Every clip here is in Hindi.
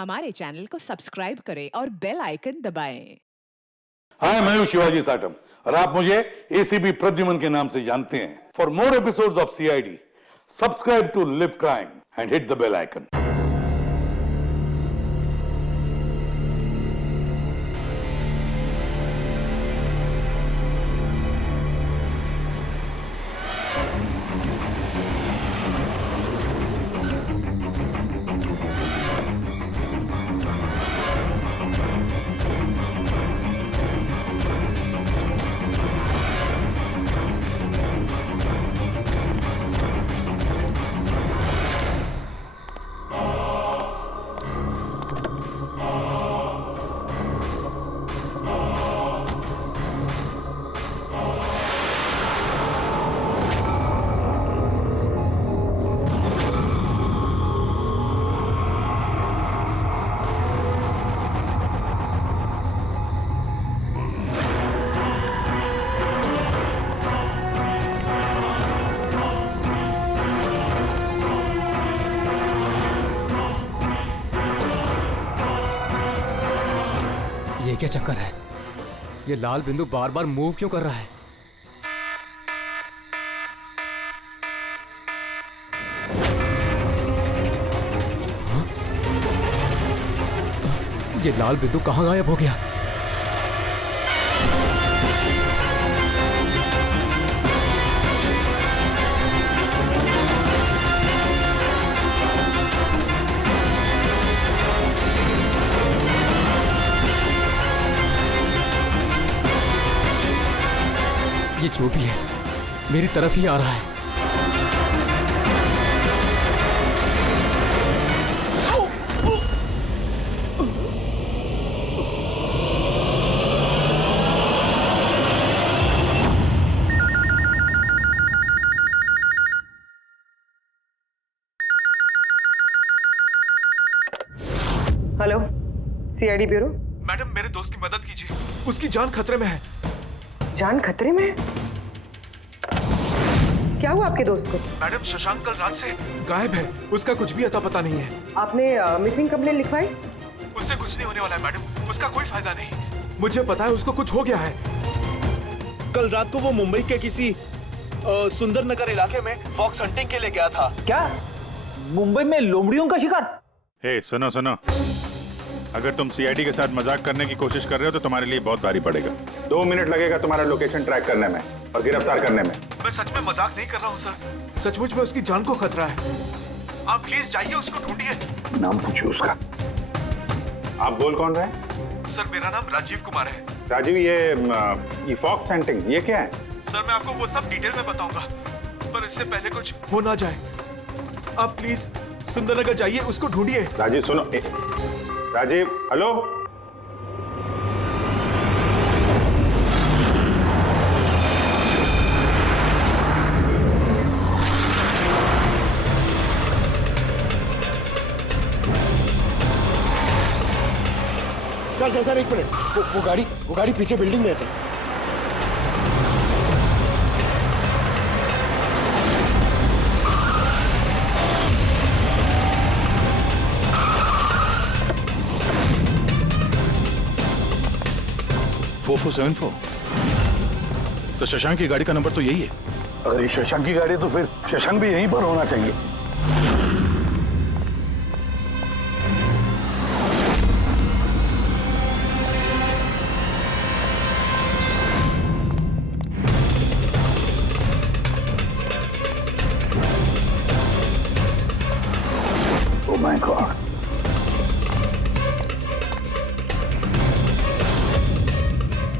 हमारे चैनल को सब्सक्राइब करें और बेल आइकन दबाएं। हाय, मैं हूं शिवाजी साटम और आप मुझे एसीपी प्रद्युमन के नाम से जानते हैं। For more episodes of CID, subscribe to Liv Crime and hit the bell icon. ये क्या चक्कर है? ये लाल बिंदु बार बार मूव क्यों कर रहा है? हाँ? ये लाल बिंदु कहां गायब हो गया? ये जो भी है मेरी तरफ ही आ रहा है। Hello, CID bureau. मैडम, मेरे दोस्त की मदद कीजिए, उसकी जान खतरे में है। जान खतरे में है? क्या हुआ आपके दोस्त को? मैडम, शशांक कल रात से गायब है, उसका कुछ भी अता पता नहीं है। आपने मिसिंग कंप्लेंट लिखवाई? उससे कुछ नहीं होने वाला है मैडम, उसका कोई फायदा नहीं। मुझे पता है उसको कुछ हो गया है। कल रात को वो मुंबई के किसी सुंदर नगर इलाके में फॉक्स हंटिंग के लिए गया था। क्या मुंबई में लोमड़ियों का शिकार? हे, सुनो सुनो, अगर तुम सीआईडी के साथ मजाक करने की कोशिश कर रहे हो तो तुम्हारे लिए बहुत भारी पड़ेगा। 2 मिनट लगेगा तुम्हारा लोकेशन ट्रैक करने में और गिरफ्तार करने में। मैं सच में मजाक नहीं कर रहा हूँ सर, सचमुच में उसकी जान को खतरा है। आप प्लीज जाइए, उसको ढूंढिए। नाम पूछिए उसका। आप बोल कौन रहे हैं? सर, मेरा नाम राजीव कुमार है। राजीव, ये फॉक्स हंटिंग ये क्या है? सर, मैं आपको वो सब डिटेल में बताऊंगा, पर इससे पहले कुछ हो ना जाए। आप प्लीज सुंदरनगर जाइए, उसको ढूंढिए। राजीव सुनो, राजीव, हेलो। सर एक मिनट, वो गाड़ी पीछे बिल्डिंग में है सर। तो शशांक की गाड़ी का नंबर तो यही है। अगर ये शशांक की गाड़ी है तो फिर शशांक भी यहीं पर होना चाहिए। Oh my God.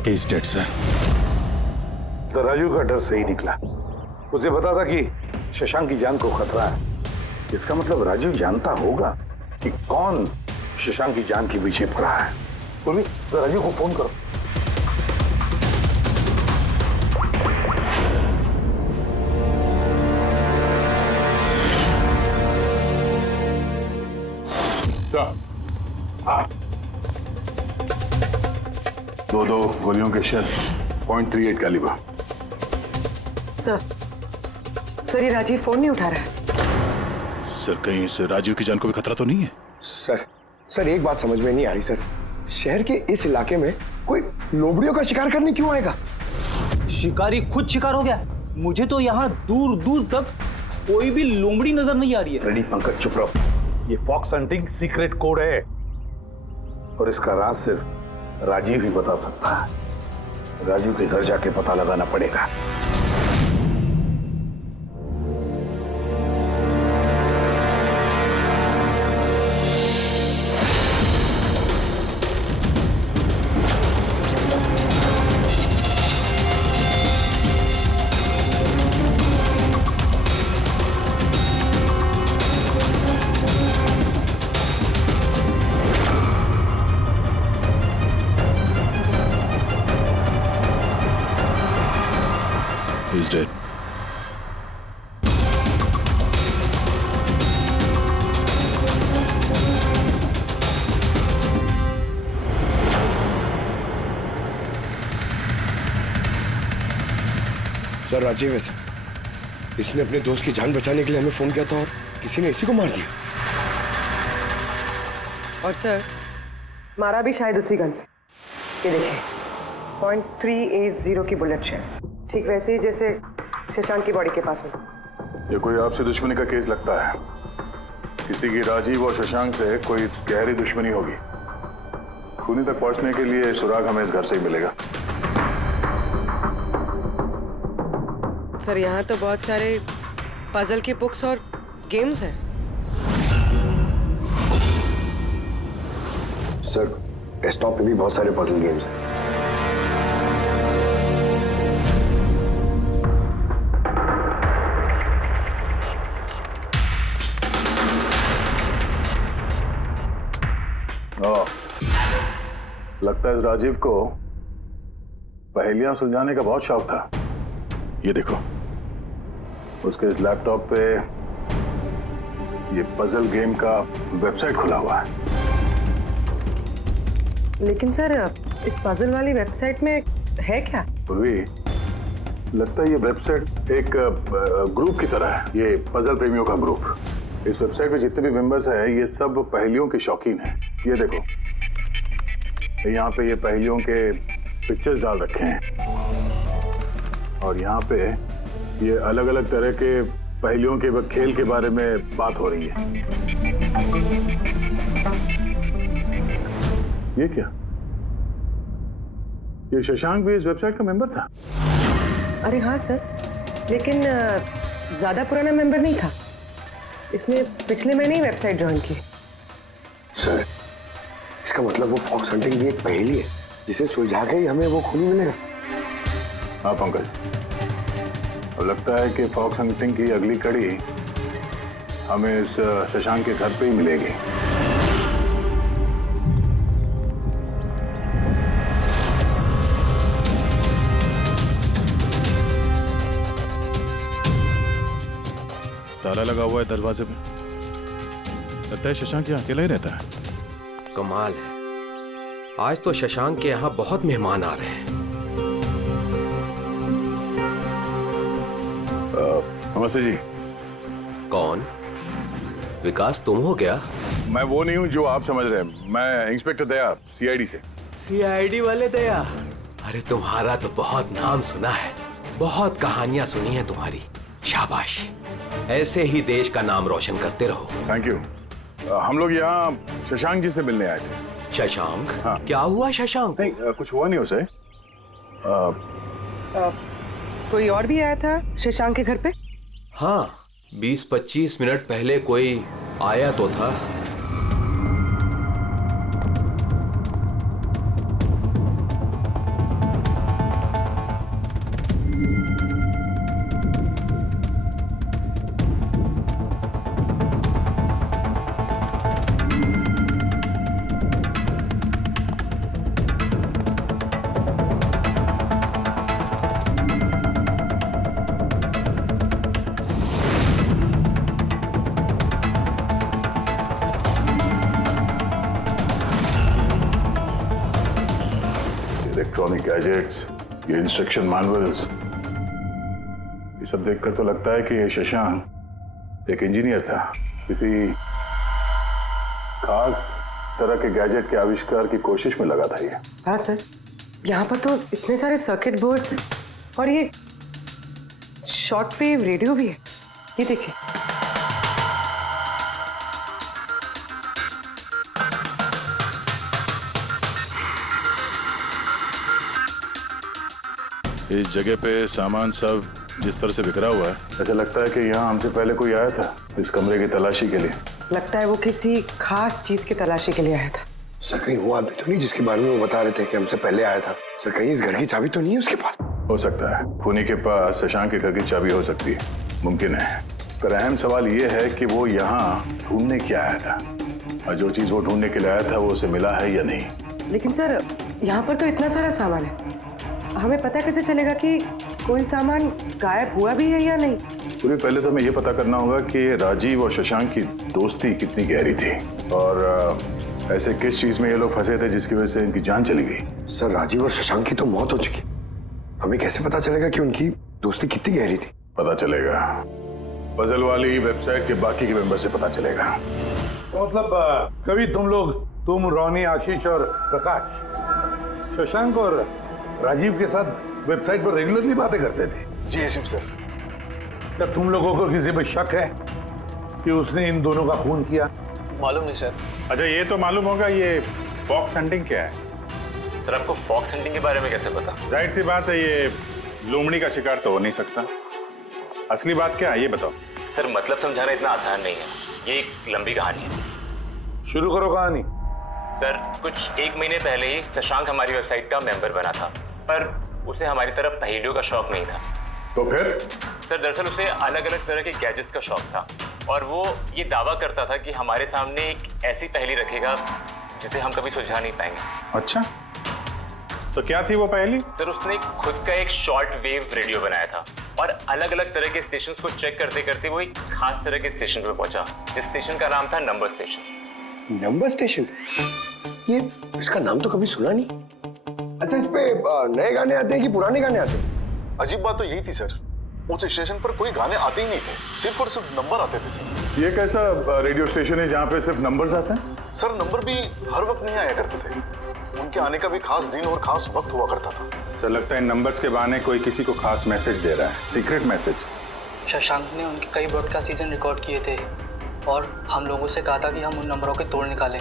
He's dead, sir. तो राजू का डर सही निकला। उसे पता था कि शशांक की जान को खतरा है। इसका मतलब राजू जानता होगा कि कौन शशांक की जान के पीछे पड़ा है। पूर्वी, तो राजू को फोन करो। सर, हाँ। 2 गोलियों के शेल, .38 कैलिबर। सर, ये राजीव फोन नहीं उठा रहा है। सर, कहीं इस राजीव की जान को भी खतरा तो नहीं है? सर, सर एक बात समझ में नहीं आ रही सर, शहर के इस इलाके में कोई लोमड़ियों का शिकार करने क्यों आएगा? शिकारी खुद शिकार हो गया। मुझे तो यहाँ दूर दूर तक कोई भी लोमड़ी नजर नहीं आ रही है। रेडी पंकज चुप रहो। ये फॉक्स हंटिंग सीक्रेट कोड है और इसका राज सिर्फ राजीव ही बता सकता है। राजीव के घर जाके पता लगाना पड़ेगा। He's dead. सर राजीव है सर, इसने अपने दोस्त की जान बचाने के लिए हमें फोन किया था और किसी ने इसी को मार दिया। और सर मारा भी शायद उसी गन से। ये देखिए .380 की बुलेट शेल्स, ठीक वैसे ही जैसे शशांक की बॉडी के पास में। ये कोई आपसी दुश्मनी का केस लगता है। किसी की राजीव और शशांक से कोई गहरी दुश्मनी होगी। खूनी तक पहुंचने के लिए सुराग हमें इस घर से ही मिलेगा। सर यहाँ तो बहुत सारे पजल की बुक्स और गेम्स हैं। सर डेस्कटॉप पे भी बहुत सारे पजल गेम्स हैं। लगता है इस राजीव को पहेलियां सुलझाने का बहुत शौक था। ये देखो, उसके इस लैपटॉप पे ये पजल गेम का वेबसाइट खुला हुआ है। लेकिन सर इस पजल वाली वेबसाइट में है क्या? पूर्वी, लगता है ये वेबसाइट एक ग्रुप की तरह है। ये पजल प्रेमियों का ग्रुप। इस वेबसाइट पे जितने भी मेंबर्स हैं ये सब पहेलियों के शौकीन हैं। ये देखो, यहाँ पे ये पहेलियों के पिक्चर्स डाल रखे हैं और यहाँ पे ये अलग अलग तरह के पहेलियों के खेल के बारे में बात हो रही है। ये क्या? ये शशांक भी इस वेबसाइट का मेंबर था? अरे हाँ सर, लेकिन ज्यादा पुराना मेंबर नहीं था। इसने पिछले महीने ही वेबसाइट ज्वाइन की। सर इसका मतलब वो फॉक्स हंटिंग भी एक पहेली है जिसे सुलझा के ही हमें वो खूनी मिलेगा। हाँ पंकज, और लगता है कि फॉक्स हंटिंग की अगली कड़ी हमें इस शशांक के घर पे ही मिलेगी। ताला लगा हुआ है दरवाजे पे। लगता है शशांक यहाँ अकेला ही रहता है। कमाल है, आज तो शशांक के यहाँ बहुत मेहमान आ रहे हैं। नमस्ते जी। कौन? विकास तुम हो क्या? मैं वो नहीं हूँ जो आप समझ रहे हैं। मैं इंस्पेक्टर दया, सीआईडी से। सीआईडी वाले दया? अरे तुम्हारा तो बहुत नाम सुना है, बहुत कहानियां सुनी है तुम्हारी। शाबाश, ऐसे ही देश का नाम रोशन करते रहो। Thank you. हम लोग यहाँ शशांक जी से मिलने आए थे। शशांक? हाँ। क्या हुआ शशांक? नहीं, कुछ हुआ नहीं उसे। कोई और भी आया था शशांक के घर पे? हाँ, 20-25 मिनट पहले कोई आया तो था। इलेक्ट्रॉनिक गैजेट्स, ये इंस्ट्रक्शन मैनुअल्स, ये सब देखकर तो लगता है कि ये शशांक एक इंजीनियर था। किसी खास तरह के गैजेट के आविष्कार की कोशिश में लगा था ये। हाँ सर, यहाँ पर तो इतने सारे सर्किट बोर्ड्स और ये शॉर्ट वेव रेडियो भी है। ये देखिए, इस जगह पे सामान सब जिस तरह से बिखरा हुआ है, ऐसा लगता है कि यहाँ हमसे पहले कोई आया था इस कमरे की तलाशी के लिए। लगता है वो किसी खास चीज की तलाशी के लिए आया था। सर कहीं वो आदमी तो नहीं जिसके बारे में वो बता रहे थे कि हमसे पहले आया था? सर कहीं इस घर की चाबी तो नहीं है उसके पास? हो सकता है खूनी के पास शशांक के घर की चाबी हो सकती है, मुमकिन है। पर अहम सवाल ये है कि वो यहाँ ढूंढने क्या आया था, और जो चीज वो ढूंढने के लिए आया था वो उसे मिला है या नहीं। लेकिन सर यहाँ पर तो इतना सारा सामान है, हमें पता कैसे चलेगा कि कोई सामान गायब हुआ भी है या नहीं? पूरी पहले तो हमें ये पता करना होगा कि राजीव और शशांक की दोस्ती कितनी गहरी थी, और ऐसे किस चीज में ये लोग फंसे थे जिसकी वजह से इनकी जान चली गई। सर राजीव और शशांक की तो मौत हो चुकी, हमें कैसे पता चलेगा कि उनकी दोस्ती कितनी गहरी थी? पता चलेगा, पजल वाली वेबसाइट के बाकी के मेंबर से पता चलेगा। तो मतलब कभी तुम रोनी, आशीष और प्रकाश शशांक और राजीव के साथ वेबसाइट पर रेगुलरली बातें करते थे? जी एसीपी सर। क्या तुम लोगों को किसी पे शक है कि उसने इन दोनों का खून किया? मालूम नहीं सर। अच्छा ये तो मालूम होगा, ये फॉक्स हंटिंग क्या है? सर आपको फॉक्स हंटिंग के बारे में कैसे पता? जाहिर सी बात है, ये लोमड़ी का शिकार तो हो नहीं सकता। असली बात क्या है ये बताओ। सर मतलब समझाना इतना आसान नहीं है, ये एक लंबी कहानी है। शुरू करो कहानी। सर कुछ 1 महीने पहले ही शशांक हमारी वेबसाइट का मेंबर बना था, पर उसे हमारी तरफ पहेलियों का शौक नहीं था। तो फिर? सर दरअसल उसे अलग अलग तरह के गैजेट्स का शौक था, और वो ये दावा करता था कि हमारे सामने एक ऐसी पहेली रखेगा जिसे हम कभी सुलझा नहीं पाएंगे। अच्छा, तो क्या थी वो पहेली? सर उसने खुद का एक शॉर्ट वेव रेडियो बनाया था, और अलग अलग तरह के स्टेशंस को चेक करते करते वो एक खास तरह के स्टेशन पे पहुंचा, जिस स्टेशन का नाम था नंबर स्टेशन। Number station? ये इसका नाम तो कभी सुना नहीं। अच्छा, इस पे नए गाने आते हैं कि पुराने गाने आते हैं? अजीब बात तो यही थी सर, उस स्टेशन पर कोई गाने आते ही नहीं थे, सिर्फ और सिर्फ नंबर आते थे सर। ये कैसा रेडियो स्टेशन है जहाँ पे सिर्फ नंबर्स आते हैं? सर नंबर भी हर वक्त नहीं आया करते थे, उनके आने का भी खास दिन और खास वक्त हुआ करता था। सर लगता है इन नंबर्स के बहाने कोई किसी को खास मैसेज दे रहा है, सीक्रेट मैसेज। शशांक ने उनके कई ब्रॉडकास्ट सीजन रिकॉर्ड किए थे, और हम लोगों से कहा था कि हम उन नंबरों के तोड़ निकालें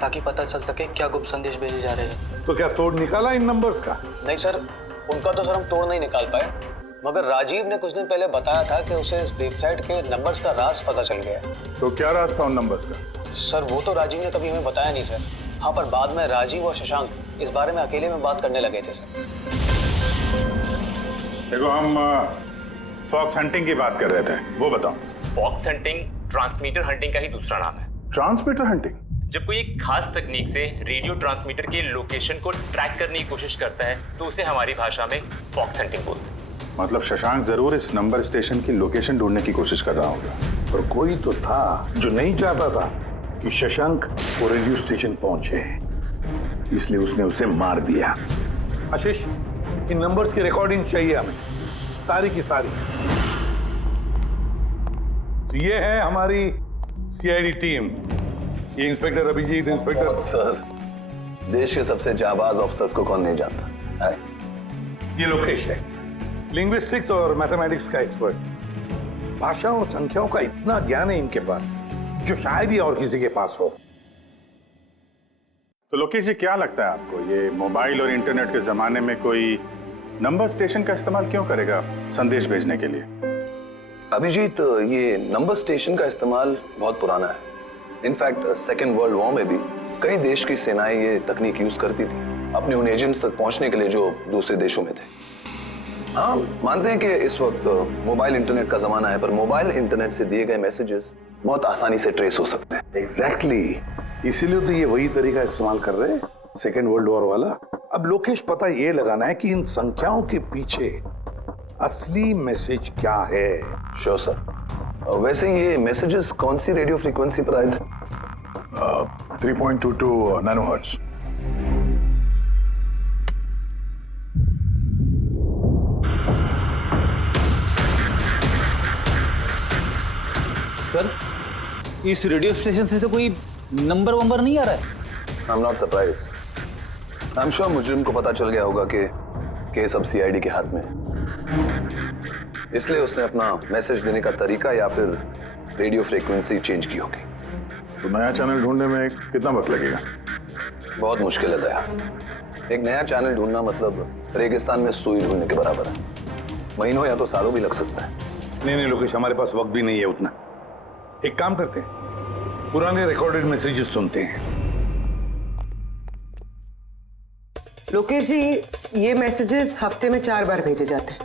ताकि पता चल सके क्या गुप्त संदेश भेजे जा रहे हैं। तो क्या तोड़ निकाला इन नंबर्स का? नहीं सर, उनका तो सर हम तोड़ नहीं निकाल पाए, मगर राजीव ने कुछ दिन पहले बताया था कि उसे इस वेबसाइट के नंबर्स का राज पता चल गया है। तो क्या राज था उन नंबर्स का? सर वो तो राजीव ने कभी हमें बताया नहीं सर। हाँ, पर बाद में राजीव और शशांक इस बारे में अकेले में बात करने लगे थे सर। देखो हम फॉक्स हंटिंग की बात कर रहे थे, वो बताओ। फॉक्स हंटिंग ट्रांसमीटर हंटिंग का ही दूसरा नाम है। Transmitter hunting? जब कोई एक खास तकनीक से रेडियो ट्रांसमीटर के लोकेशन को ट्रैक करने की कोशिश करता है तो उसे हमारी भाषा में फॉक्स हंटिंग बोलते हैं। मतलब शशांक जरूर इस नंबर स्टेशन की लोकेशन ढूंढने की कोशिश कर रहा होगा। और कोई तो था जो नहीं चाहता था कि शशांक वो रेडियो स्टेशन पहुंचे, इसलिए उसने उसे मार दिया। आशीष, इन नंबर्स की रिकॉर्डिंग चाहिए हमें, सारी की सारी। तो ये है हमारी सीआईडी टीम, ये इंस्पेक्टर अभिजीत, इंस्पेक्टर सर, देश के सबसे जाबाज ऑफिसर्स को कौन नहीं जानता है? ये लोकेश है, लिंग्विस्टिक्स और मैथमेटिक्स का एक्सपर्ट। भाषा और संख्याओं का इतना ज्ञान है इनके पास जो शायद ही और किसी के पास हो। तो लोकेश जी, क्या लगता है आपको ये मोबाइल और इंटरनेट के जमाने में कोई नंबर स्टेशन का इस्तेमाल क्यों करेगा संदेश भेजने के लिए? अभिजीत, ये नंबर स्टेशन का इस्तेमाल बहुत पुराना है। इनफैक्ट सेकेंड वर्ल्ड वॉर में भी कई देश की सेनाएं ये तकनीक यूज करती थी अपने उन एजेंट्स तक पहुंचने के लिए जो दूसरे देशों में थे। हाँ, मानते हैं कि इस वक्त मोबाइल इंटरनेट का जमाना है, पर मोबाइल इंटरनेट से दिए गए मैसेजेस बहुत आसानी से ट्रेस हो सकते हैं। एग्जैक्टली, इसीलिए तो ये वही तरीका इस्तेमाल कर रहे हैं, सेकेंड वर्ल्ड वॉर वाला। अब लोकेश, पता ये लगाना है कि इन संख्याओं के पीछे असली मैसेज क्या है। Sure sir. वैसे ये मैसेजेस कौन सी रेडियो फ्रीक्वेंसी पर आए थे? 3.22 नैनोहर्ट्ज। सर, इस रेडियो स्टेशन से तो कोई नंबर वंबर नहीं आ रहा है। I am not surprise. I am sure मुजरिम को पता चल गया होगा कि केस अब सीआईडी के हाथ में है, इसलिए उसने अपना मैसेज देने का तरीका या फिर रेडियो फ्रीक्वेंसी चेंज की होगी। तो नया चैनल ढूंढने में कितना वक्त लगेगा? बहुत मुश्किल है दया। एक नया चैनल ढूंढना मतलब रेगिस्तान में सुई ढूंढने के बराबर है। महीनों या तो सालों भी लग सकता है। नहीं लोकेश, हमारे पास वक्त भी नहीं है उतना। एक काम करते हैं, पुराने रिकॉर्डेड मैसेजेस सुनते हैं। लोकेश जी, ये मैसेजेस हफ्ते में 4 बार भेजे जाते हैं,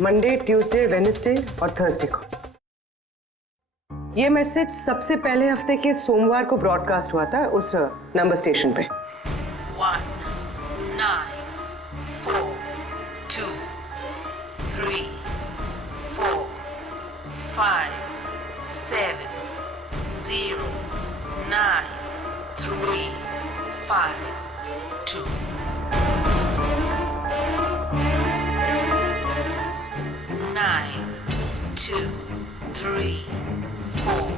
मंडे, ट्यूसडे, वेडनेसडे और थर्सडे को। ये मैसेज सबसे पहले हफ्ते के सोमवार को ब्रॉडकास्ट हुआ था उस नंबर स्टेशन पे। 1 9 4 2 3 4 5 7 0 9 3 5 2 9 2 3 4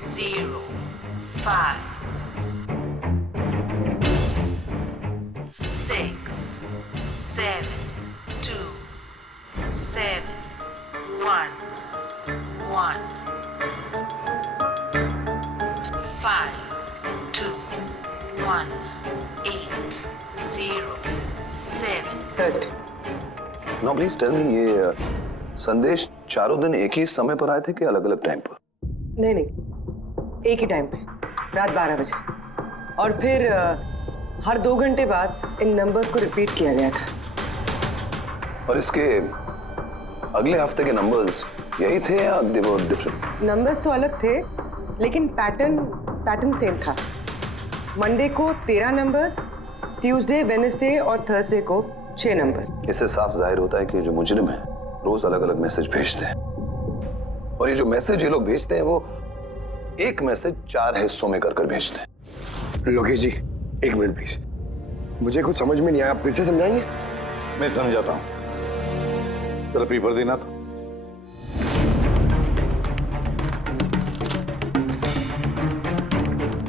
0 5 6 7 2 7 1 1 5 2 1 8 0 7 Thursday. No please tell me, ये संदेश चारों दिन एक ही समय पर आए थे कि अलग अलग टाइम पर? नहीं, एक ही टाइम पे, रात 12 बजे। और फिर हर 2 घंटे बाद इन नंबर्स को रिपीट किया गया था। और इसके अगले हफ्ते के नंबर्स यही थे या दे वर डिफरेंट? नंबर्स तो अलग थे, लेकिन पैटर्न सेम था। मंडे को 13 नंबर्स, ट्यूसडे, वेडनेसडे और थर्सडे को 6 नंबर। इससे साफ जाहिर होता है कि जो मुजरिम है रोज अलग अलग मैसेज भेजते हैं, और ये जो मैसेज ये लोग भेजते हैं वो एक मैसेज 4 हिस्सों में कर भेजते हैं। लोकेश जी, 1 मिनट प्लीज, मुझे कुछ समझ में नहीं आया, आप फिर से समझाएंगे? मैं समझाता हूं, जरा पेपर देना तो।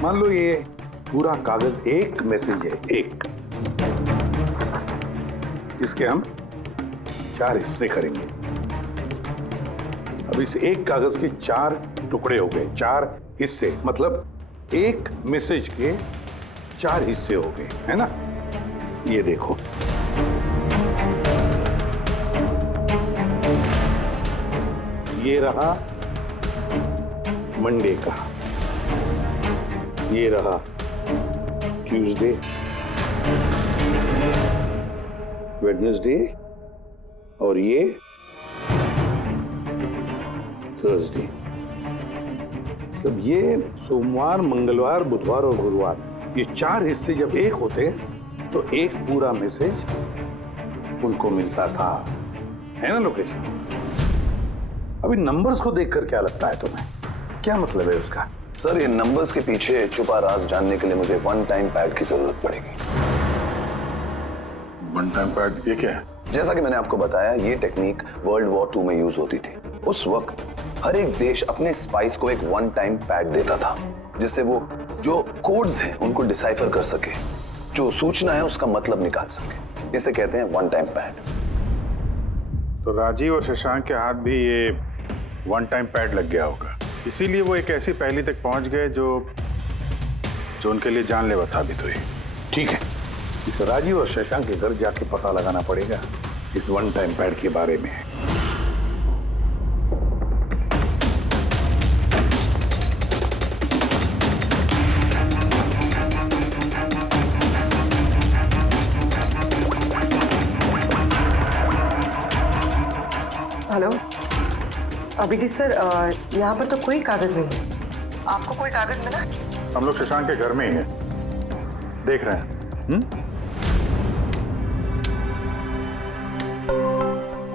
मान लो ये पूरा कागज एक मैसेज है, एक, इसके हम 4 हिस्से करेंगे। अब इस एक कागज के 4 टुकड़े हो गए, 4 हिस्से, मतलब एक मैसेज के 4 हिस्से हो गए, है ना? ये देखो, ये रहा मंडे का, ये रहा ट्यूसडे, वेडनेसडे और ये थर्सडे। तब ये सोमवार, मंगलवार, बुधवार और गुरुवार, ये 4 हिस्से जब एक होते तो एक पूरा मैसेज उनको मिलता था, है ना लोकेश? अभी नंबर्स को देखकर क्या लगता है तुम्हें, क्या मतलब है उसका? सर, ये नंबर्स के पीछे छुपा राज जानने के लिए मुझे 1 टाइम पैड की जरूरत पड़ेगी। 1 टाइम पैड ये क्या है? जैसा कि मैंने आपको बताया, ये टेक्निक वर्ल्ड वॉर 2 में यूज होती थी। उस वक्त हर एक देश अपने स्पाइस को एक 1 टाइम पैड देता था, जिससे वो जो कोड्स हैं उनको डिसाइफर कर सके, जो सूचना है उसका मतलब निकाल सके। इसे कहते हैं 1 टाइम पैड। तो राजीव और शशांक के हाथ भी ये 1 टाइम पैड लग गया होगा, इसीलिए वो एक ऐसी पहेली तक पहुंच गए जो उनके लिए जानलेवा साबित हुई। ठीक है, इस राजीव और शशांक के घर जाके पता लगाना पड़ेगा इस 1 टाइम पैड के बारे में। हेलो अभिजीत सर, यहाँ पर तो कोई कागज नहीं है। आपको कोई कागज मिला? हम लोग शशांक के घर में ही हैं, देख रहे हैं।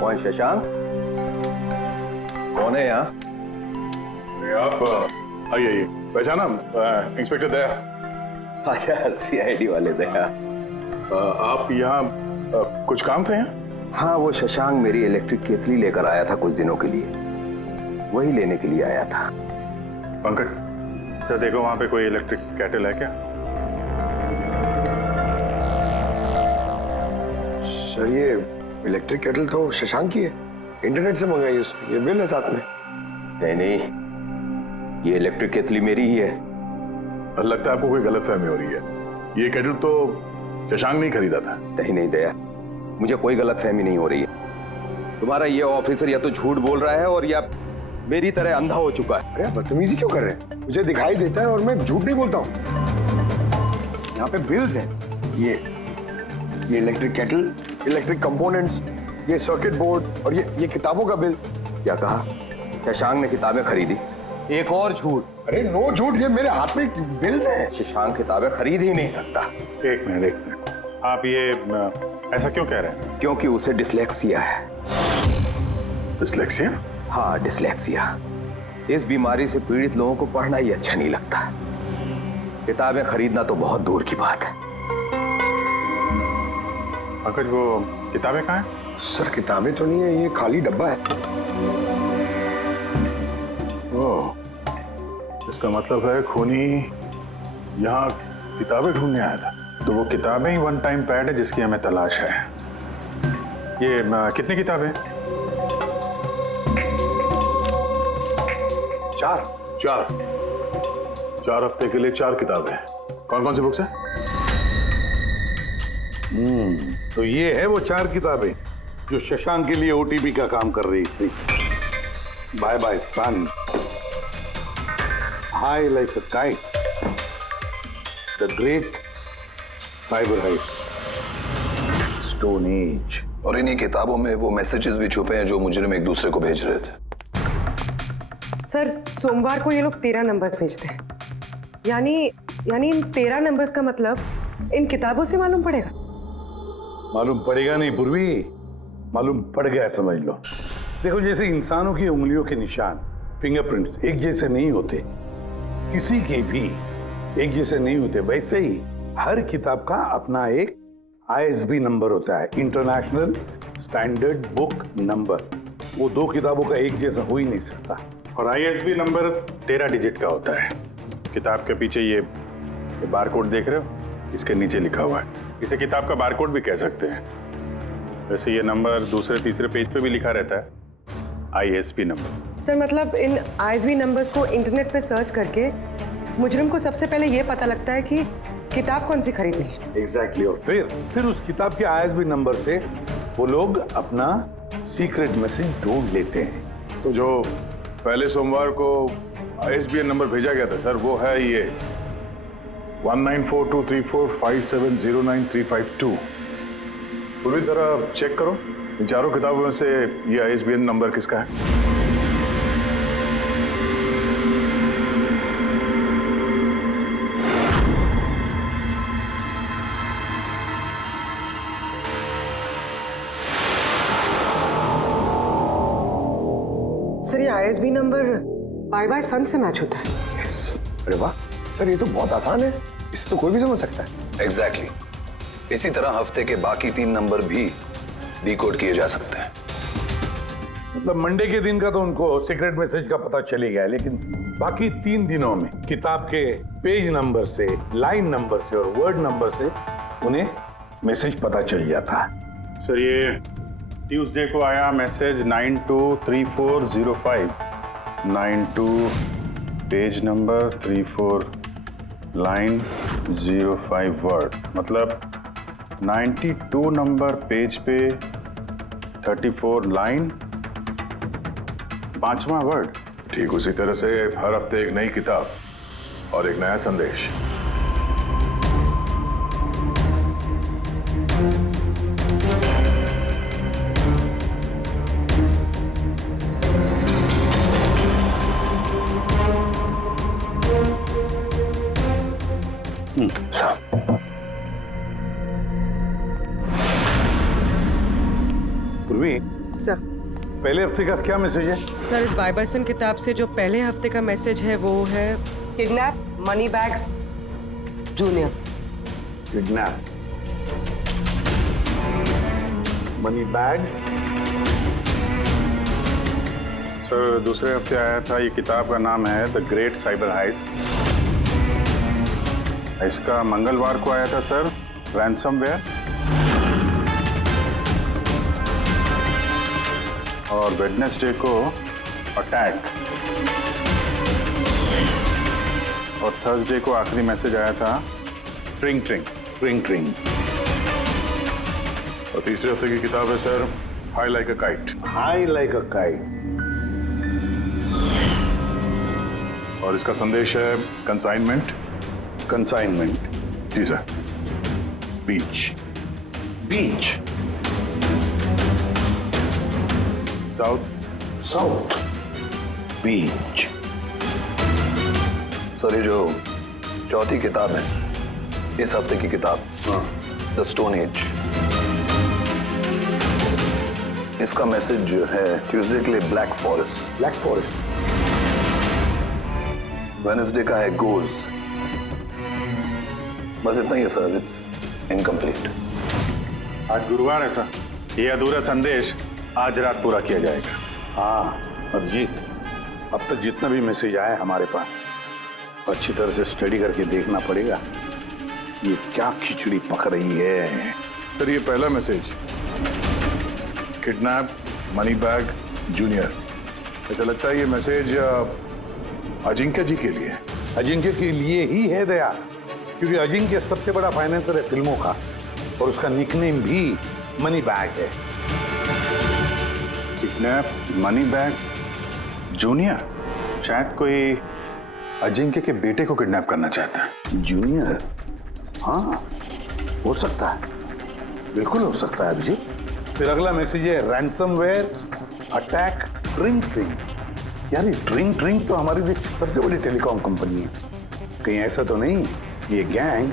कौन शशांक? कौन है यहाँ? आप आइए, पहचाना? इंस्पेक्टर दया। अच्छा, सीआईडी वाले दया। आप यहाँ कुछ काम थे यहाँ? हाँ, वो शशांक मेरी इलेक्ट्रिक केतली लेकर आया था कुछ दिनों के लिए, वही लेने के लिए आया था। पंकज, सर देखो वहाँ पे कोई इलेक्ट्रिक केटल है क्या? सर ये इलेक्ट्रिक केटल तो शशांक की है, इंटरनेट से मंगाई उसने, ये बिल है साथ में। नहीं, ये इलेक्ट्रिक केतली मेरी ही है। लगता है आपको कोई गलतफहमी हो रही है। ये केटल तो शशांक नहीं खरीदा था। नहीं दया, मुझे कोई गलतफहमी नहीं हो रही है। तुम्हारा ये ऑफिसर या तो झूठ बोल रहा है और या मेरी तरह अंधा हो चुका है। अरे बदतमीजी क्यों कर रहे हैं? मुझे दिखाई देता है और मैं झूठ नहीं बोलता हूँ। यहाँ पे बिल्स हैं, ये इलेक्ट्रिक केटल, इलेक्ट्रिक कंपोनेंट्स, ये सर्किट बोर्ड और ये किताबों का बिल। क्या कहा? शशांक ने किताबें खरीदी? एक और झूठ। अरे नो झूठ, ये मेरे हाथ में बिल्स हैं। शशांक किताबें खरीद ही नहीं सकता। एक मिनट, आप ये ऐसा क्यों कह रहे हैं? क्योंकि उसे डिसलेक्सिया है। डिसलेक्सिया? हाँ, डिसलेक्सिया। इस बीमारी से पीड़ित लोगों को पढ़ना ही अच्छा नहीं लगता। किताबें खरीदना तो बहुत दूर की बात है। पंकज, वो किताबें कहाँ हैं? सर किताबें तो नहीं है, ये खाली डब्बा है। ओह, इसका मतलब है खूनी यहाँ किताबें ढूंढने आया था। तो वो किताबें ही वन टाइम पैड है जिसकी हमें तलाश है। ये कितनी किताबें? चार हफ्ते के लिए 4 किताबें। कौन कौन सी बुक्स हैं? तो ये है वो 4 किताबें जो शशांक के लिए ओटीपी का काम कर रही थी। Bye bye son, high like a kite, the great cyber heist, stone age. और इन्हीं किताबों में वो मैसेजेस भी छुपे हैं जो मुजरिम एक दूसरे को भेज रहे थे। सर सोमवार को ये लोग 13 नंबर्स भेजते हैं, यानी इन 13 नंबर्स का मतलब इन किताबों से मालूम पड़ेगा। मालूम पड़ेगा नहीं पूर्वी, मालूम पड़ गया समझ लो। देखो, जैसे इंसानों की उंगलियों के निशान, फिंगरप्रिंट्स एक जैसे नहीं होते, किसी के भी एक जैसे नहीं होते, वैसे ही हर किताब का अपना एक ISB नंबर होता है, इंटरनेशनल स्टैंडर्ड बुक नंबर। वो 2 किताबों का एक जैसा हो ही नहीं सकता। और ISB नंबर 13 डिजिट का होता है। किताब के पीछे ये बारकोड देख रहे हो, इसके नीचे लिखा हुआ है। इसे किताब का बारकोड भी कह सकते हैं। वैसे ये नंबर दूसरे तीसरे पेज पे भी लिखा रहता है, ISB नंबर। सर मतलब इन ISB नंबर्स को इंटरनेट पे सर्च करके मुजरिम को सबसे पहले ये पता लगता है कि किताब कौन सी खरीदनी है। एग्जैक्टली। और फिर उस किताब के ISB नंबर से वो लोग अपना सीक्रेट मैसेज ढूंढ लेते हैं। तो जो पहले सोमवार को ISBN नंबर भेजा गया था सर, वो है ये 194234570935 पूरी जरा चेक करो, इन 4 किताबों में से ये ISBN नंबर किसका है? सर ये ISB नंबर बाय सन से मैच होता है। अरे वाह सर, ये तो बहुत आसान है, इसे तो कोई भी समझ सकता है। एग्जैक्टली। इसी तरह हफ्ते के बाकी 3 नंबर भी डिकोड किए जा सकते हैं। मतलब मंडे के दिन का तो उनको सीक्रेट मैसेज का पता चली गया, लेकिन बाकी 3 दिनों में किताब के पेज नंबर से, लाइन नंबर से और वर्ड नंबर से उन्हें मैसेज पता चल जाता है। सर ये ट्यूसडे को आया message 923405, 92 page number 34 line 05 word, मतलब 92 नंबर पेज पे 34 लाइन 5वां वर्ड। ठीक उसी तरह से हर हफ्ते एक नई किताब और एक नया संदेश। सर पहले हफ्ते का क्या मैसेज है? सर इस बाय सन किताब से जो पहले हफ्ते का मैसेज है वो है kidnap money bags junior. Kidnap money bag. Sir दूसरे हफ्ते आया था, ये किताब का नाम है द ग्रेट साइबर हाइस्ट। इसका मंगलवार को आया था सर, रैंसमवेयर। और वेडनेसडे को अटैक, और थर्सडे को आखिरी मैसेज आया था ट्रिंग ट्रिंग ट्रिंग ट्रिंग। और तीसरे हफ्ते की किताब है sir high like a kite. High like a kite. और इसका संदेश है कंसाइनमेंट। कंसाइनमेंट। जी सर। बीच। बीच। साउथ। South Beach. सर ये जो चौथी किताब है, इस हफ्ते की किताब, द स्टोन एज, इसका मैसेज जो है ट्यूसडे के लिए black forest. Black forest. Wednesday का है गोज। बस इतना ही है सर, इट्स इनकम्प्लीट। आज गुरुवार है सर, ये अधूरा संदेश आज रात पूरा किया जाएगा। हाँ अभिजीत, अब तक जितना भी मैसेज आया हमारे पास अच्छी तरह से स्टडी करके देखना पड़ेगा ये क्या खिचड़ी पक रही है। सर ये पहला message, kidnap money bag junior. ऐसा लगता है ये मैसेज अजिंक्य जी के लिए। अजिंक्य के लिए ही है दया, क्योंकि अजिंक्य सबसे बड़ा फाइनेंसर है फिल्मों का, और उसका निकनेम भी मनी बैग है। किडनैप मनी बैग जूनियर, शायद कोई अजिंक्य के बेटे को किडनैप करना चाहता है। जूनियर? हाँ हो सकता है, बिल्कुल हो सकता है अभिजीत। फिर अगला मैसेज है रैंसमवेयर अटैक ट्रिंग ट्रिंग। यार ये ट्रिंग ट्रिंग तो हमारी देश की सबसे बड़ी टेलीकॉम कंपनी है, कहीं ऐसा तो नहीं ये गैंग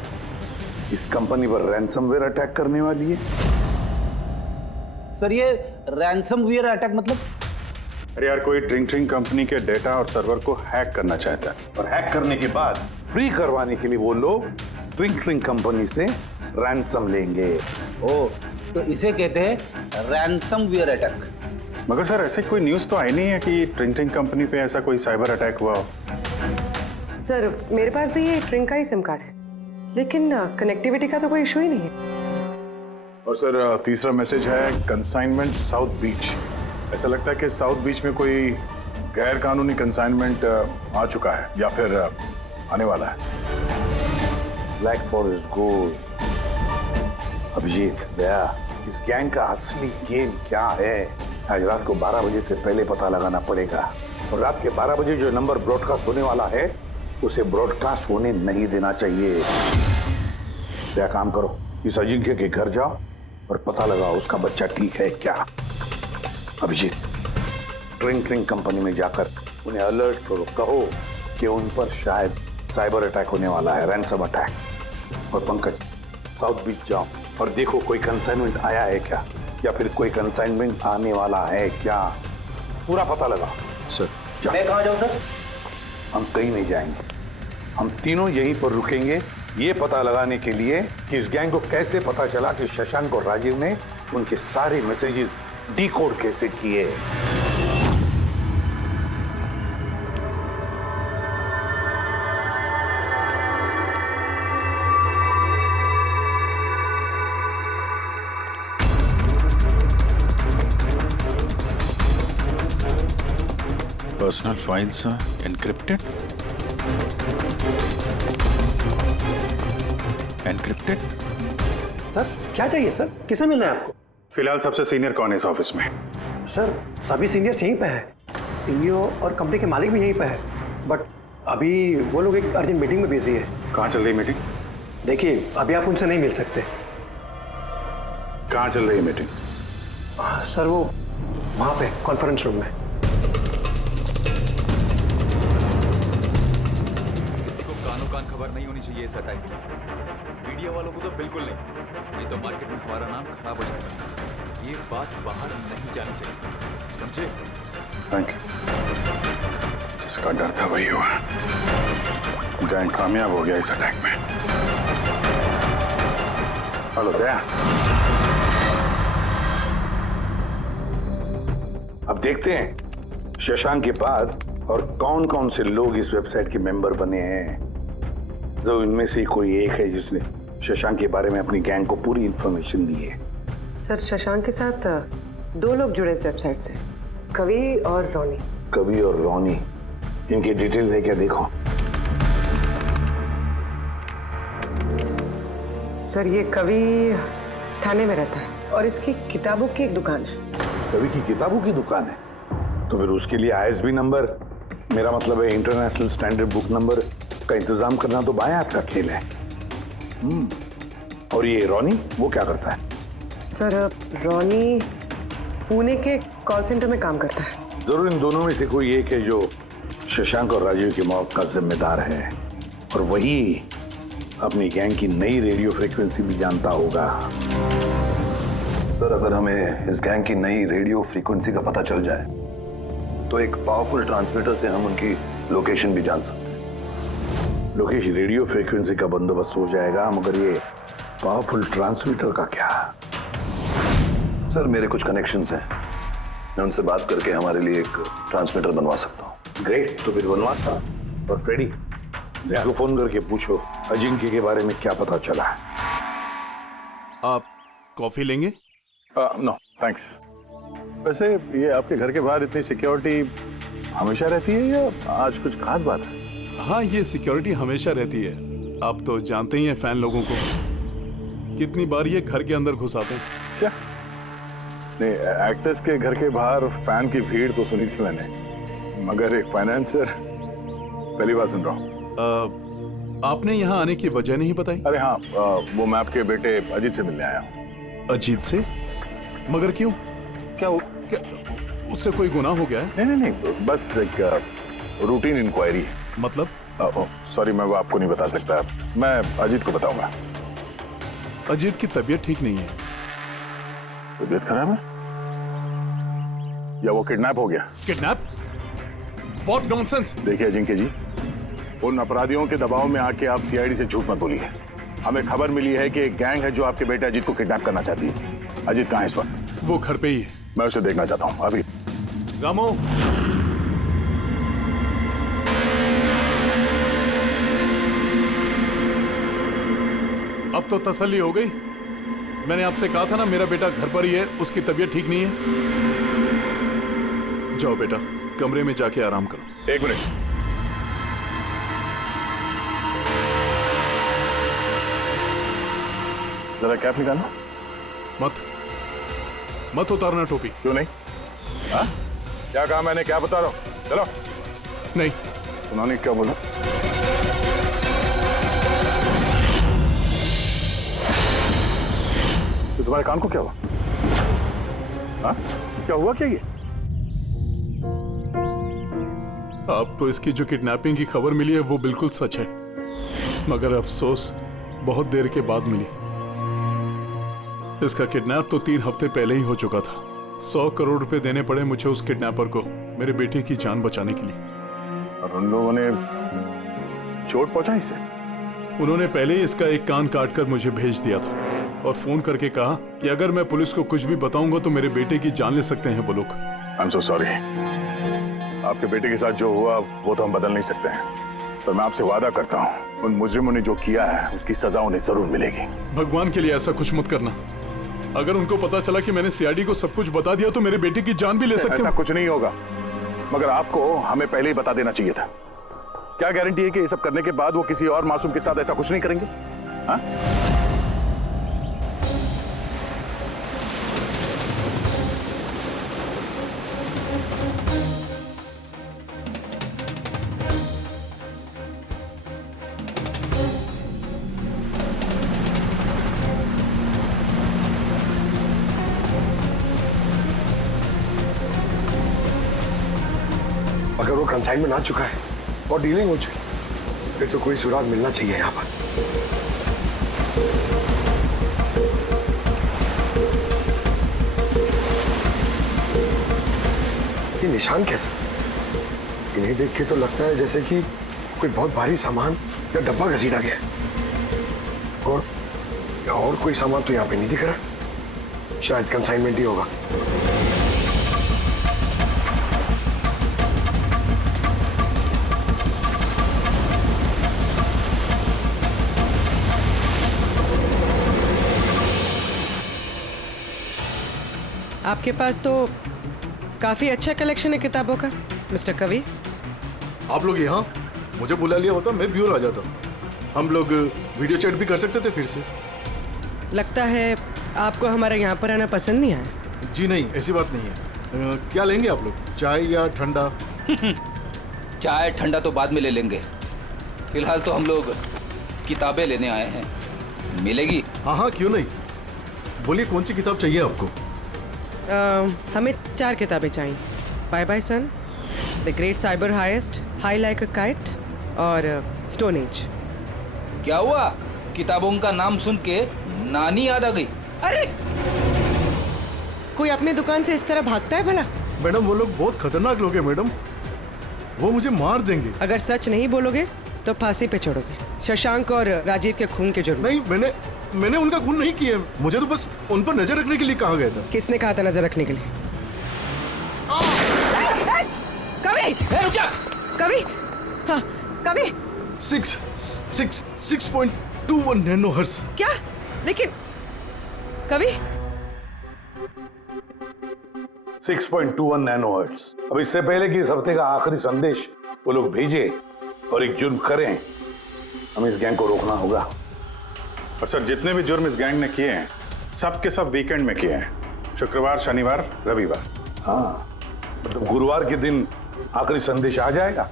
इस कंपनी पर रैंसमवेयर अटैक करने वाली है? सर ये रैंसमवेयर अटैक मतलब? अरे यार कोई ट्रिंग ट्रिंग कंपनी के डेटा और सर्वर को हैक करना चाहता है, और हैक करने के बाद फ्री करवाने के लिए वो लोग ट्रिंग ट्रिंग कंपनी से रैंसम लेंगे। ओ, तो इसे कहते हैं रैंसमवेयर अटैक। मगर सर ऐसे कोई न्यूज़ तो आई नहीं है कि ट्रिंग ट्रिंग कंपनी पे ऐसा कोई साइबर अटैक हुआ हो। सर मेरे पास भी ये ट्रिंग का ही सिम कार्ड है, लेकिन कनेक्टिविटी का तो कोई इशू ही नहीं है। और सर तीसरा मैसेज है कंसाइनमेंट साउथ बीच। ऐसा लगता है कि साउथ बीच में कोई गैर कानूनी कंसाइनमेंट आ चुका है या फिर आने वाला है। Black forest gold. Abhijit Daya, इस गैंग का असली गेम क्या है आज रात को 12 बजे से पहले पता लगाना पड़ेगा, और रात के 12 बजे जो नंबर ब्रॉडकास्ट होने वाला है उसे ब्रॉडकास्ट होने नहीं देना चाहिए। क्या काम करो, इस अजिंक्य के घर जाओ और पता लगाओ उसका बच्चा ठीक है क्या। अभिजीत ट्रिंग ट्रिंग कंपनी में जाकर उन्हें अलर्ट करो, कहो कि उन पर शायद साइबर अटैक होने वाला है, रैंसम अटैक। और पंकज साउथ बीच जाओ और देखो कोई कंसाइनमेंट आया है क्या, या फिर कोई कंसाइनमेंट आने वाला है क्या, पूरा पता लगाओ। सर मैं कहाँ जाऊँ सर? हम कहीं नहीं जाएंगे, हम तीनों यहीं पर रुकेंगे ये पता लगाने के लिए कि इस गैंग को कैसे पता चला कि शशांक और राजीव ने उनके सारे मैसेजेस डिकोड कैसे किए। Personal files encrypted. Encrypted? Sir क्या चाहिए सर, किसे मिलना है आपको? फिलहाल सबसे सीनियर कौन है इस ऑफिस में? सर सभी सीनियर्स यहीं पे है, सीईओ और कंपनी के मालिक भी यहीं पे है, बट अभी वो लोग एक अर्जेंट मीटिंग में बिजी है। कहाँ चल रही मीटिंग? देखिए अभी आप उनसे नहीं मिल सकते। कहाँ चल रही है मीटिंग? सर वो वहाँ पे कॉन्फ्रेंस रूम में। किसी को कानो कान खबर नहीं होनी चाहिए इस अटैक की, मीडिया वालों को तो बिल्कुल नहीं तो मार्केट में हमारा नाम खराब हो जाएगा। ये बात बाहर नहीं जानी चाहिए, समझे? Thank you. जिसका डर था वही हुआ, गैंग कामयाब हो गया इस अटैक में। हेलो दया। अब देखते हैं शशांक के बाद और कौन कौन से लोग इस वेबसाइट के मेंबर बने हैं। जो इनमें से कोई एक है जिसने शशांक के बारे में अपनी गैंग को पूरी इंफॉर्मेशन दी है। सर शशांक के साथ 2 लोग जुड़े इस वेबसाइट से, कवि और रोनी। कवि और रोनी, इनकी डिटेल है क्या? देखो सर, ये कवि थाने में रहता है और इसकी किताबों की एक दुकान है। कवि की किताबों की दुकान है? तो फिर उसके लिए ISB नंबर, मेरा मतलब है इंटरनेशनल स्टैंडर्ड बुक नंबर का इंतजाम करना तो बाएं हाथ का खेल है। और ये रोनी, वो क्या करता है? सर, रोनी पुणे के कॉल सेंटर में काम करता है। जरूर इन दोनों में से कोई एक है जो शशांक और राजीव की मौत का जिम्मेदार है, और वही अपनी गैंग की नई रेडियो फ्रीक्वेंसी भी जानता होगा। सर, अगर हमें इस गैंग की नई रेडियो फ्रीक्वेंसी का पता चल जाए तो एक पावरफुल ट्रांसमीटर से हम उनकी लोकेशन भी जान सकते हैं। लोकेशन रेडियो फ्रीक्वेंसी का बंदोबस्त हो जाएगा, मगर ये पावरफुल ट्रांसमीटर का क्या? सर, मेरे कुछ कनेक्शंस हैं, मैं उनसे बात करके हमारे लिए एक ट्रांसमीटर बनवा सकता हूँ। ग्रेट, तो फिर बनवाता। और फ्रेडी, दया को फोन करके पूछो अजिंक्य के बारे में क्या पता चला है। आप कॉफी लेंगे? No thanks. वैसे ये आपके घर के बाहर इतनी सिक्योरिटी हमेशा रहती है या आज कुछ खास बात है? हाँ, ये सिक्योरिटी हमेशा रहती है। आप तो जानते ही हैं फैन लोगों को, कितनी बार ये घर के अंदर घुस आते हैं। क्या? नहीं, एक्टर्स के घर के बाहर फैन की भीड़ तो सुनी थी मैंने, मगर एक फाइनेंसर पहली बार सुन रहा हूँ। आपने यहाँ आने की वजह नहीं बताई? अरे हाँ, वो मैं आपके बेटे अजीत से मिलने आया हूँ। अजीत से? मगर क्यों? क्या उससे कोई गुनाह हो गया है? नहीं, बस एक रूटीन इंक्वायरी है। मतलब? सॉरी, मैं वो आपको नहीं बता सकता, मैं अजीत को बताऊंगा। अजीत की तबीयत ठीक नहीं है। तबीयत खराब है या वो किडनैप हो गया? किडनैप? What nonsense! देखिए अजिंक्य जी, उन अपराधियों के दबाव में आके आप CID से झूठ मत बोलिए। हमें खबर मिली है कि एक गैंग है जो आपके बेटे अजीत को किडनैप करना चाहती है। अजीत कहाँ है इस वक्त? वो घर पे ही है। मैं उसे देखना चाहता हूँ अभी। रामो, अब तो तसल्ली हो गई। मैंने आपसे कहा था ना, मेरा बेटा घर पर ही है, उसकी तबीयत ठीक नहीं है। जाओ बेटा, कमरे में जाके आराम करो। एक मिनट, जरा कैप निकालना। मत उतारना टोपी। क्यों नहीं? हाँ? क्या कहा मैंने? क्या बता रहा हूँ? चलो। नहीं। उन्होंने क्या बोला? तो तुम्हारे कान को क्या हुआ? हाँ? क्या हुआ क्या ये? आपको इसकी जो किडनैपिंग की खबर मिली है वो बिल्कुल सच है, मगर अफसोस बहुत देर के बाद मिली। इसका किडनैप तो 3 हफ्ते पहले ही हो चुका था। 100 करोड़ रुपए देने पड़े मुझे उस किडनैपर को, मेरे बेटे की जान बचाने के लिए। और उन लोगों ने चोट पहुंचाई इसे? उन्होंने पहले ही इसका एक कान काटकर मुझे भेज दिया था और फोन करके कहा कि अगर मैं पुलिस को कुछ भी बताऊंगा तो मेरे बेटे की जान ले सकते हैं वो लोग। I am so sorry. आपके बेटे के साथ जो हुआ वो तो हम बदल नहीं सकते हैं, पर मैं आपसे वादा करता हूँ उन मुजरिमों ने जो किया है उसकी सजा उन्हें जरूर मिलेगी। भगवान के लिए ऐसा कुछ मत करना। अगर उनको पता चला कि मैंने CID को सब कुछ बता दिया तो मेरे बेटे की जान भी ले सकते हैं। ऐसा कुछ नहीं होगा, मगर आपको हमें पहले ही बता देना चाहिए था। क्या गारंटी है कि ये सब करने के बाद वो किसी और मासूम के साथ ऐसा कुछ नहीं करेंगे? हाँ? अगर वो कंसाइनमेंट आ चुका है और डीलिंग हो चुकी, फिर तो कोई सुराग मिलना चाहिए यहाँ पर। ये निशान कैसा? इन्हें देख के तो लगता है जैसे कि कोई बहुत भारी सामान या डब्बा घसीटा गया है। और कोई सामान तो यहाँ पे नहीं दिख रहा। शायद कंसाइनमेंट ही होगा। आपके पास तो काफी अच्छा कलेक्शन है किताबों का मिस्टर कवि। आप लोग यहाँ मुझे बुला लिया होता, मैं ब्यूर आ जाता। हम लोग वीडियो चैट भी कर सकते थे फिर से। लगता है आपको हमारे यहाँ पर आना पसंद नहीं आया। जी नहीं, ऐसी बात नहीं है। क्या लेंगे आप लोग, चाय या ठंडा? चाय ठंडा तो बाद में ले लेंगे, फिलहाल तो हम लोग किताबें लेने आए हैं। मिलेगी? हाँ हाँ, क्यों नहीं। बोलिए कौन सी किताब चाहिए आपको? हमें 4 किताबें चाहिए। Bye bye son, the great cyber heist, high like a kite और स्टोन एज। क्या हुआ? किताबों का नाम सुन के नानी याद आ गई? अरे कोई अपने दुकान से इस तरह भागता है भला? मैडम वो लोग बहुत खतरनाक लोग हैं मैडम, वो मुझे मार देंगे। अगर सच नहीं बोलोगे तो फांसी पे चढ़ोगे। शशांक और राजीव के खून के जुर्म। नहीं, मैंने उनका खून नहीं किया, मुझे तो बस उन पर नजर रखने के लिए कहा गया था। किसने कहा था नजर रखने के लिए? कवि! कवि! हाँ, कवि! 6.21 नैनोहर्ट्ज। क्या? लेकिन कवि 6.21 नैनोहर्ट्ज। अब इससे पहले कि इस हफ्ते का आखिरी संदेश वो लोग भेजे और एक जुर्म करें, हमें इस गैंग को रोकना होगा। और सर, जितने भी जुर्म इस गैंग ने किए हैं सब के सब वीकेंड में किए हैं, शुक्रवार, शनिवार, रविवार। हाँ, मतलब गुरुवार के दिन आखिरी संदेश आ जाएगा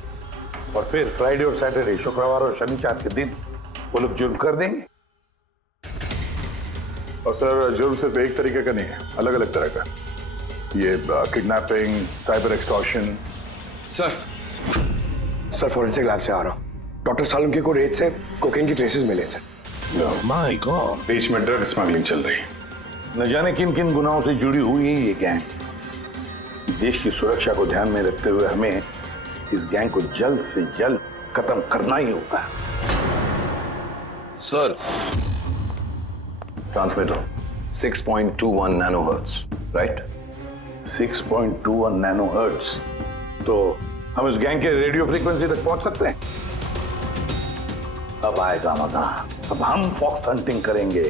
और फिर फ्राइडे और सैटरडे, शुक्रवार और शनिवार के दिन वो लोग जुर्म कर देंगे। और सर, जुर्म सिर्फ एक तरीके का नहीं है, अलग अलग तरह का। ये kidnapping, cyber extortion. Sir forensic lab से आ रहा हूँ। डॉक्टर सालुंके को रेत से कोकेन की ट्रेसेस मिले सर। माय गॉड, बीच में ड्रग स्मगलिंग चल रही है। न जाने किन किन गुनाहों से जुड़ी हुई है ये गैंग। देश की सुरक्षा को ध्यान में रखते हुए हमें इस गैंग को जल्द से जल्द खत्म करना ही होगा। Sir, transmitter 6.21 nanohertz, right? 6.21 nanohertz. तो हम इस गैंग के रेडियो फ्रीक्वेंसी तक पहुंच सकते हैं। अब आएगा मजा, अब हम फॉक्स हंटिंग करेंगे।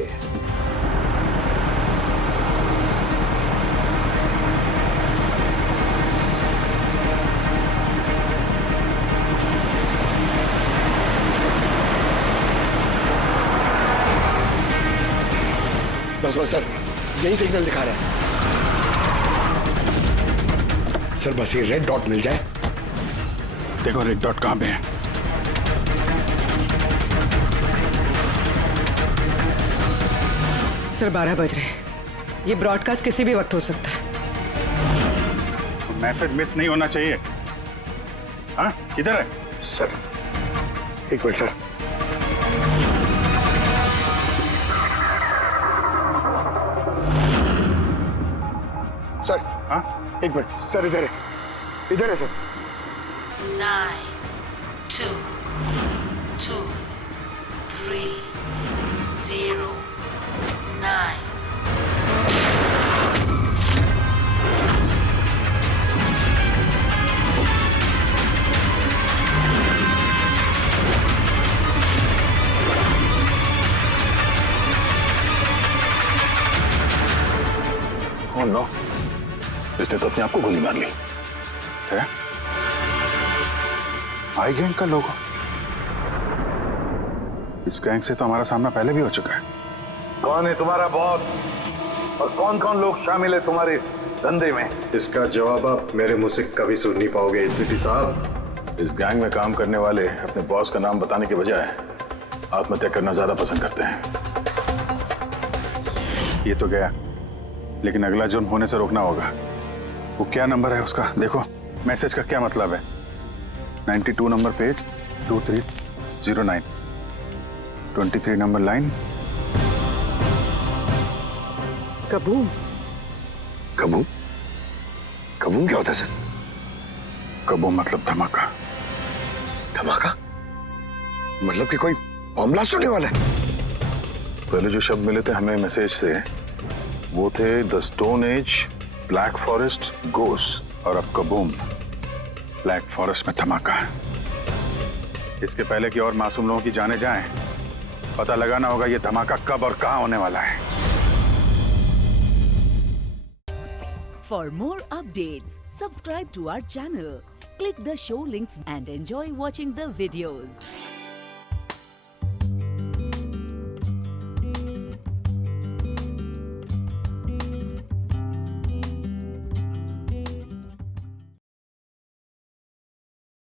बस बस सर, यही सिग्नल दिखा रहा है सर। बस ये रेड डॉट मिल जाए। देखो रेड डॉट कहां पे है। सर 12 बज रहे हैं। ये ब्रॉडकास्ट किसी भी वक्त हो सकता है। मैसेज मिस नहीं होना चाहिए। हाँ, किधर है सर? एक मिनट सर। सर हाँ, एक मिनट सर, इधर है, इधर है सर। 9 2 2 3 0 9 Oh no, इसने तो अपने आप को गोली मार ली है। आई गैंग का लोगो। इस गैंग से तो हमारा सामना पहले भी हो चुका है। कौन है तुम्हारा बॉस और कौन कौन लोग शामिल है तुम्हारे धंधे में? इसका जवाब आप मेरे मुंह से कभी सुन नहीं पाओगे एसीपी साहब। इस गैंग में काम करने वाले अपने बॉस का नाम बताने के बजाय आत्महत्या करना ज्यादा पसंद करते हैं। ये तो गया, लेकिन अगला जुर्म होने से रोकना होगा। वो क्या नंबर है उसका देखो, मैसेज का क्या मतलब है। 92 number page 2309 23 number line. Kaboom. Kaboom? Kaboom क्या होता है सर? कबूम मतलब धमाका। धमाका मतलब कि कोई बम ब्लास्ट होने वाला है? पहले जो शब्द मिले थे हमें मैसेज से वो थे the stone age, black forest, ghost, और अब कबूम, ब्लैक फॉरेस्ट में धमाका है। इसके पहले कि और मासूम लोगों की जाने जाएं, पता लगाना होगा ये धमाका कब और कहां होने वाला है। For more updates, subscribe to our channel, click the show links and enjoy watching the videos.